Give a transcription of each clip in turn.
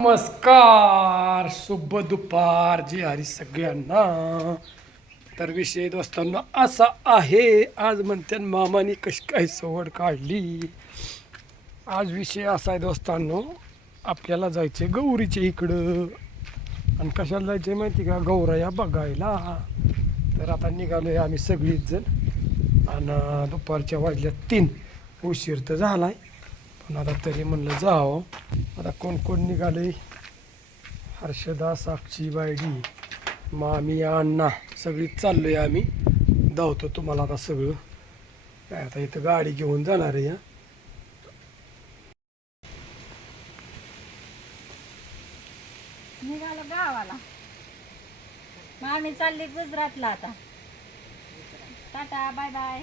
नमस्कार शुभ दुपार जी हरी सगळ्यांना. तर विषय दोस्तांना असा आहे. आज म्हणते मामाने कशी काय सवड काढली. आज विषय असा आहे दोस्तांनो आपल्याला जायचे गौरीच्या इकडं. आणि कशाला जायचे माहिती का? गौराया बघायला. तर आता निघालोय आम्ही सगळीच जण. आणि दुपारच्या वाजल्या तीन. उशीर तर झाला आहे पण आता तरी म्हणलं जावं. आता कोण कोण निघाले? हर्षदा साक्षी बायडी मामी अण्णा सगळीच चाललोय आम्ही. धावतो तुम्हाला आता सगळं. काय आता इथं गाडी घेऊन जाणार आहे निघालो गावाला. मामी आम्ही चालले गुजरातला आता. Tata bye bye.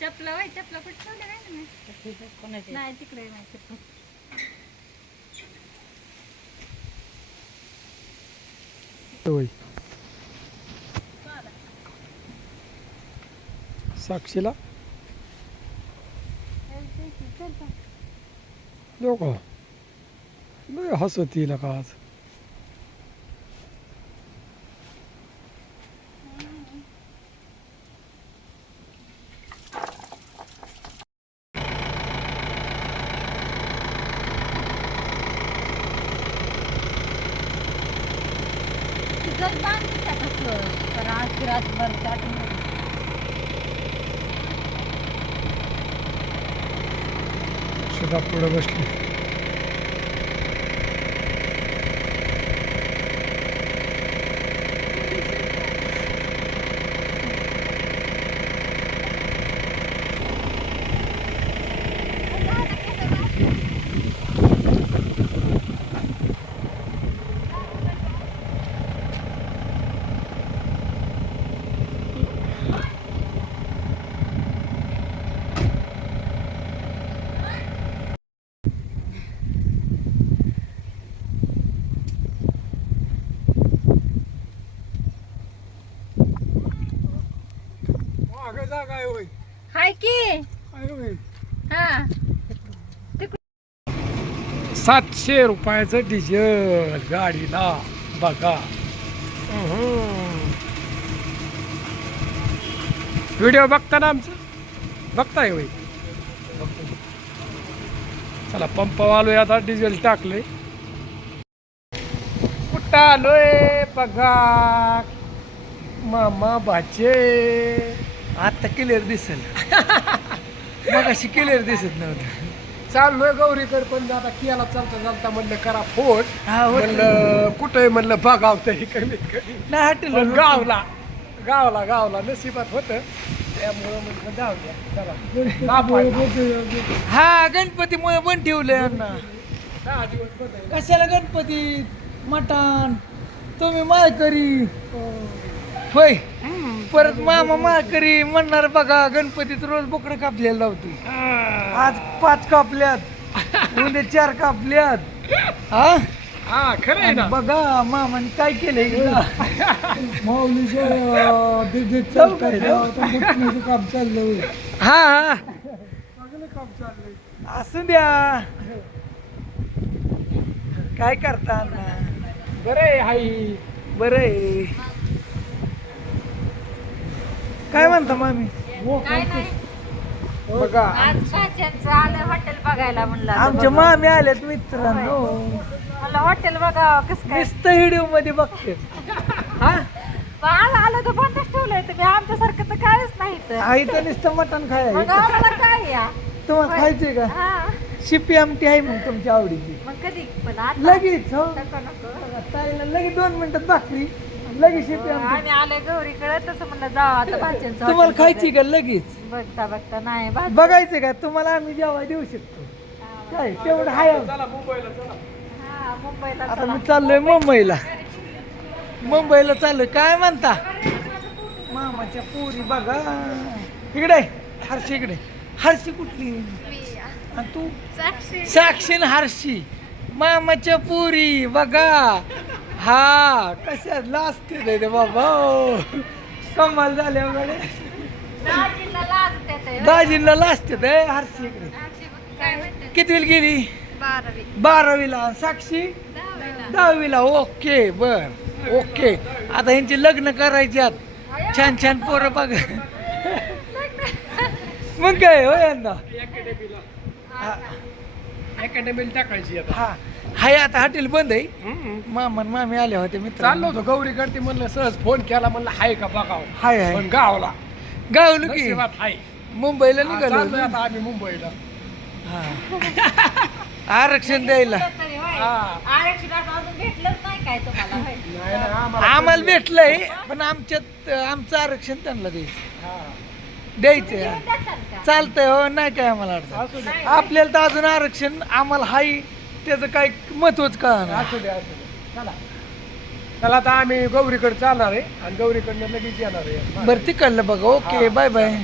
चपला वय चपला कुठे ठेवलं काय नाही नाही तिकडे नाही चपला. साक्षीला? लोक. येईल का आज? बांधते तर आज रातभर दाटून सुद्धा पुढे बसली. जागा आहे होय. हाय की? आहे होय. हा. सातशे रुपयाचं डिझेल गाडीला बघा. व्हिडिओ बघता ना आमचं? बघताय होय? चला पंप आलोय आता डिझेल टाकले कुठं आलोय? बघा. मामा बाचे आता क्लिअर दिसेल. मग अशी क्लिअर दिसत नव्हतं. चाललोय गौरीकडे पण आता कियाला चालता चालता म्हणलं करा फोन हा होत म्हणलं कुठे म्हणलं बघाव तरी कमीत कमी नाही हॉटेल पण गावला गावला गावला नशिबात होत. त्यामुळं म्हणलं जाऊ द्या चला. हा गणपतीमुळे पण दहा दिवस बदल. कशाला गणपती? मटण. तुम्ही माळकरी. होय. परत मामा माळकरी म्हणणार बघा गणपतीत रोज बोकडं कापलेलं लावतो हा. आज पाच कापल्यात उद्या चार कापल्यात हा हा खरं आहे ना बघा मामाने काय केलंय काम चाललंय हा हा काम चाललंय असू द्या काय करता अण्णा बरं आहे हाई बरं आहे काय म्हणता मामी? काय नाही. बघा. आज आलं हॉटेल बघायला म्हणलं आता आमच्या. मामी आल्यात मित्रांनो. मला हॉटेल बघावं कसं काय? नुसतं व्हिडिओमध्ये बघते. हा? आलं आलं तर बंदच ठेवलंय तुम्ही. आमच्यासारखं तर कायच नाही तर आई तर नुसतं मटण खाय मग आम्हाला काय या? तुम्हाला खायचंय का? हा. शिपी आमटी आहे मग तुमच्या आवडीची. मग कधी? पण आता. लगेच हो. नको नको. ताईला लगेच दोन मिनिटात भाकरी. लगेच आमटी आम्ही आलोय गौरीकडे तसं म्हणलं जाऊ आता भाज्यांचं तुम्हाला खायची का लगेच? बघता बघता नाही बघायचं का? तुम्हाला आम्ही जेव्हा देऊ शकतो. काय तेवढं हाय आमचं. चला मुंबईला चला. हा मुंबईला आता चला. मी चाललोय मुंबईला. मुंबईला चाललोय. काय म्हणता? मामाच्या पोरी बघा. इकडे. हरशी इकडे. हरशी कुठली? आणि तू? साक्षीन हरशी मामाच्या पुरी बघा. हा कशा लाजते रे रे बाबा हो. कमाल झाल्या वगैरे दाजीला लाज देते. दाजींना लाजते रे हरशी इकडे. काय म्हणते? किती वेळ गेली? बारावी. बारावीला साक्षी? दहावीला. ओके बर ओके. आता ह्यांची लग्न करायची आत छान छान पोरं बघ. मग काय हो यंदा? हा. अकॅडमीला टाकायची आता. हा. हाय आता हॉटेल बंद आहे. हम्म. मामा आणि मामी आले होते मित्र चाललो होतो गौरी करते म्हणलं सहज फोन केला म्हणलं हाय का बघाव. हाय हाय. पण गावला. गावलो की. नशिबात हाय. मुंबईला हा, निघालो चाललोय आता आम्ही मुंबईला. हा. आरक्षण द्यायला. हा. आरक्षणात अजून भेटलंच नाही काय तुम्हाला होय? नाही, नाही, आम्हाला आम्हाला भेटलंय पण आमच्यात आमचं आरक्षण त्यांना द्यायचं. हा. द्यायचं? चालतंय हो नाही काय आम्हाला अडचण. आपल्याला तर अजून आरक्षण आम्हाला हाय त्याचं काय महत्वच कळणार असू दे असू चला. चला आता आम्ही गौरीकडे चालणार आहे आणि गौरीकडनं लगेच येणार आहे. बरं तिकडलं बघा. ओके. Bye bye.